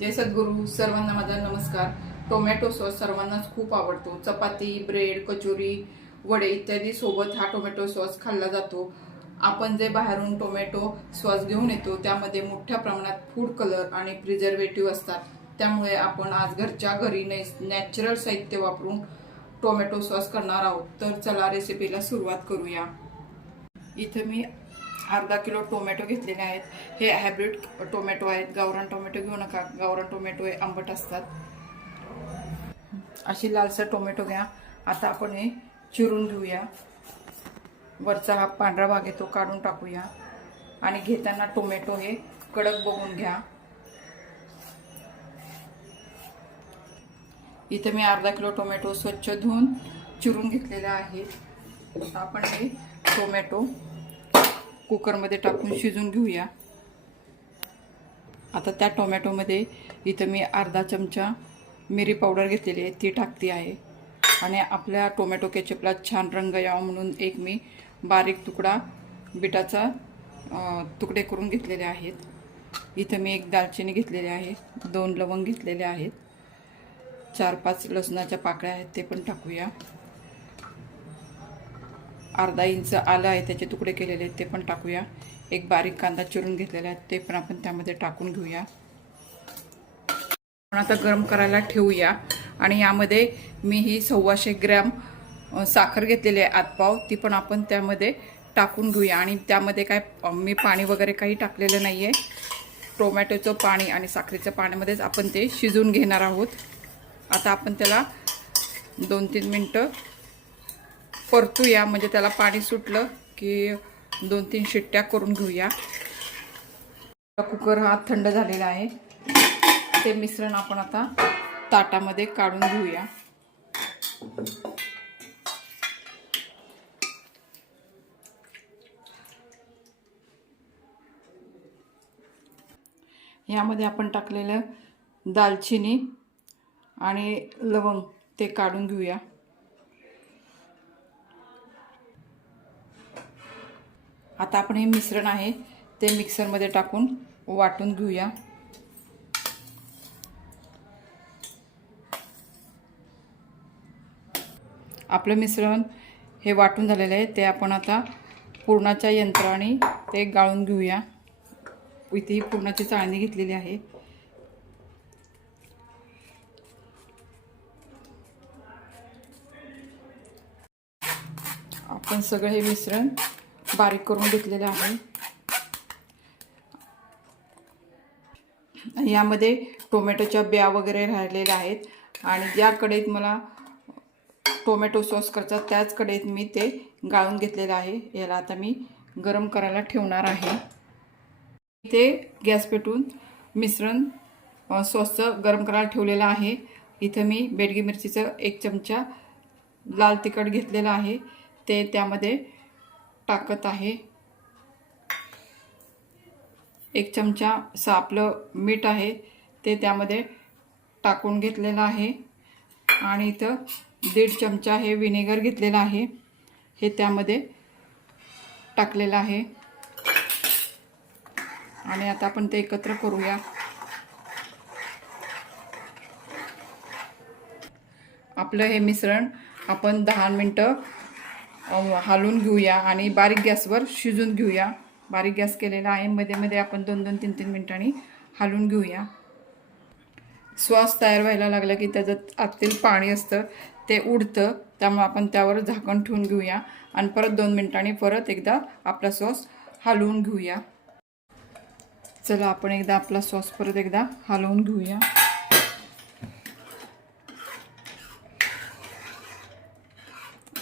जय सद्गुरू. सर्वांना माझा नमस्कार. टोमॅटो सॉस सर्वांनाच खूप आवडतो. चपाती, ब्रेड, कचोरी, वडे इत्यादी सोबत हा टोमॅटो सॉस खाल्ला जातो. आपण जे बाहेरून टोमॅटो सॉस घेऊन येतो त्यामध्ये मोठ्या प्रमाणात फूड कलर आणि प्रिझर्वेटिव्ह असतात. त्यामुळे आपण आज घरच्या घरी नॅचरल साहित्य वापरून टोमॅटो सॉस करणार आहोत. तर चला रेसिपीला सुरुवात करूया. इथे मी अर्धा किलो टोमॅटो घेतलेले आहेत. हे हायब्रिड टोमॅटो आहेत. गावरान टोमॅटो घेऊ नका. गावरान टोमॅटो हे आंबट असतात. अशी लालसर टोमॅटो घ्या. आता आपण हे चिरून घेऊया. वरचा हा पांढरा भाग आहे तो काढून टाकूया. आणि घेताना टोमॅटो हे कडक बघून घ्या. इथे मी अर्धा किलो टोमॅटो स्वच्छ धुवून चिरून घेतलेले आहेत. आता आपण हे टोमॅटो कुकरमध्ये टाकून शिजून घेऊया. आता त्या टोमॅटोमध्ये इथं मी अर्धा चमचा मिरी पावडर घेतलेली आहे ती टाकते आहे. आणि आपल्या टोमॅटो केचपला छान रंग यावा म्हणून एक मी बारीक बिटाचा तुकडे करून घेतलेले आहेत. इथं मी एक दालचिनी घेतलेली आहे, 2 लवंग घेतलेले आहेत, 4-5 लसणाच्या पाकळ्या आहेत ते पण टाकूया. अर्धा इंच आलं आहे त्याचे तुकडे केलेले आहेत ते पण टाकूया. एक बारीक कांदा चिरून घेतलेला आहे ते पण आपण त्यामध्ये टाकून घेऊया. आपण आता गरम करायला ठेवूया. आणि यामध्ये मी ही 125 ग्रॅम साखर घेतलेली आहे आतपाव, ती पण आपण त्यामध्ये टाकून घेऊया. आणि त्यामध्ये काय मी पाणी वगैरे काही टाकलेलं नाही आहे. टोमॅटोचं पाणी आणि साखरेच्या पाण्यामध्येच आपण ते शिजवून घेणार आहोत. आता आपण त्याला 2-3 मिनटं परतूया. म्हणजे त्याला पाणी सुटलं की 2-3 शिट्ट्या करून घेऊया. कुकर हा थंड झालेला आहे. ते मिश्रण आपण आता ताटामध्ये काढून घेऊया. यामध्ये आपण टाकलेलं दालचिनी आणि लवंग ते काढून घेऊया. आता आपण हे मिश्रण आहे ते मिक्सरमध्ये टाकून वाटून घेऊया. आपलं मिश्रण हे वाटून झालेलं आहे ते आपण आता पुरणाच्या यंत्राने ते गाळून घेऊया. इथे ही पुरणाची चाळणी घेतलेली आहे. आपण सगळे हे मिश्रण बारीक करून घेतलेले आहे. यामध्ये टोमॅटोच्या बिया वगैरे राहिलेल्या आहेत. आणि ज्या कढईत मला टोमॅटो सॉस करायचा त्याच कढईत मी ते गाळून घेतलेलं आहे. याला आता मी गरम करायला ठेवणार आहे. ते गॅस पेटवून मिश्रण सॉसचं गरम करायला ठेवलेलं आहे. इथं मी बेडगी मिरचीचं 1 चमचा लाल तिखट घेतलेलं आहे ते त्यामध्ये टाकत आहे. 1 चमचा आपलं मीठ आहे ते त्यामध्ये टाकून घेतलेलं आहे. आणि इथं 1.5 चमचा हे व्हिनेगर घेतलेलं आहे हे त्यामध्ये टाकलेलं आहे. आणि आता आपण ते एकत्र करूया. आपलं हे मिश्रण आपण 10 मिनटं हलवून घेऊया आणि बारीक गॅसवर शिजून घेऊया. बारीक गॅस केलेला आहे. मध्ये मध्ये आपण 2-2, 3-3 मिनिटांनी हलवून घेऊया. सॉस तयार व्हायला लागला की त्याच्यात आतील पाणी असतं ते उडतं. त्यामुळे आपण त्यावर झाकण ठेवून घेऊया आणि परत 2 मिनिटांनी परत एकदा आपला सॉस हलवून घेऊया. चला आपण एकदा आपला सॉस परत एकदा हलवून घेऊया.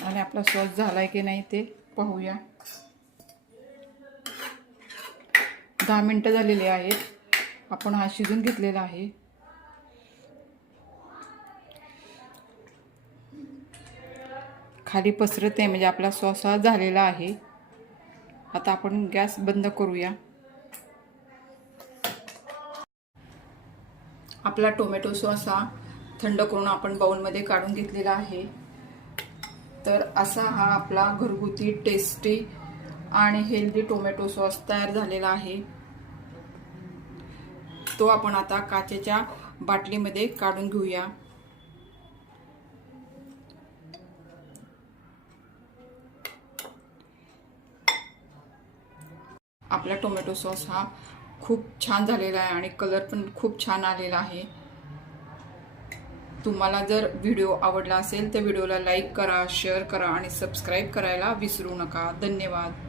आणि आपला सॉस झालाय की नाही ते पाहूया. 10 मिनटं झालेली आहेत. आपण हा शिजून घेतलेला आहे. खाली पसरत आहे म्हणजे आपला सॉस हा झालेला आहे. आता आपण गॅस बंद करूया. आपला टोमॅटो सॉस हा थंड करून आपण बाउलमध्ये काढून घेतलेला आहे. तर असा हा आपला घरगुती टेस्टी आणि हेल्दी टोमॅटो सॉस तयार झालेला आहे. तो आपण आता काचेच्या बाटलीमध्ये काढून घेऊया। आपला टोमॅटो सॉस हा खूप छान झालेला आहे आणि कलर पण खूप छान आलेला आहे। तुम्हाला जर व्हिडिओ आवडला असेल तर व्हिडिओला लाईक करा, शेअर करा आणि सबस्क्राईब करायला विसरू नका। धन्यवाद।